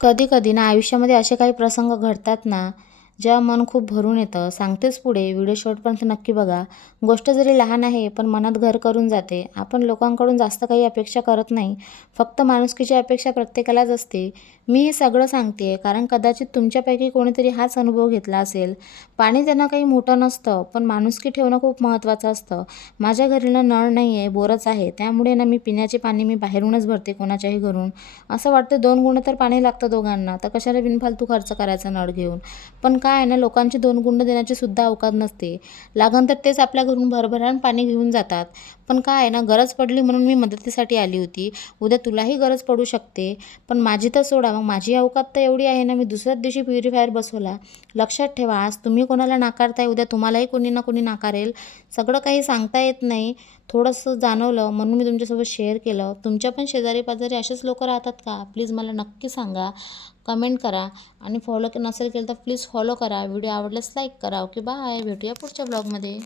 कधी-कधी ना आयुष्यामध्ये असे काही प्रसंग घडतात ना, जेव्हा मन खूप भरून येतं. सांगतेच पुढे, व्हिडिओ शेवटपर्यंत नक्की बघा. गोष्ट जरी लहान आहे, पण मनात घर करून जाते. आपण लोकांकडून जास्त काही अपेक्षा करत नाही. फक्त माणुसकीची अपेक्षा प्रत्येकालाच असते. मी हे सगळं सांगते कारण कदाचित तुमच्यापैकी कोणीतरी हाच अनुभव घेतला असेल. पाणी त्यांना काही मोठं नसतं, पण माणुसकी ठेवणं खूप महत्त्वाचं असतं. माझ्या घरी ना नळ नाही आहे, बोरच आहे. त्यामुळे ना मी पिण्याचे पाणी बाहेरूनच भरते कोणाच्याही घरून. असं वाटतं 2 गुंड तर पाणी लागतं दोघांना, तर कशाला बिनफालतू खर्च करायचा नळ घेऊन. पण काय आहे ना, लोकांची 2 गुंड देण्याची सुद्धा अवकात नसते. लागन तर तेच आपल्या घरून भरभराट पाणी घेऊन जातात. पण काय आहे ना, गरज पडली म्हणून मी मदतीसाठी आली होती. उद्या तुलाही गरज पडू शकते. पण माझी तर सोडा, मग माझी अवकात तर एवढी आहे ना, मी दुसऱ्याच दिवशी प्युरिफायर बसवला. लक्षात ठेवा, आज तुम्ही कोणाला नाकारताय, उद्या तुम्हालाही कोणी ना कोणी नाकारेल. सगळं काही सांगता येत नाही. थोडंसं जाणवलं म्हणून मी तुमच्यासोबत शेअर केलं. तुमच्या पण शेजारी-पाजारी असेच लोकं राहतात का? प्लीज मला नक्की सांगा. कमेंट करा आणि फॉलो नसेल केलं तर प्लीज फॉलो करा. व्हिडिओ आवडल्यास लाईक करा. Okay bye. भेटूया पुढच्या ब्लॉगमध्ये.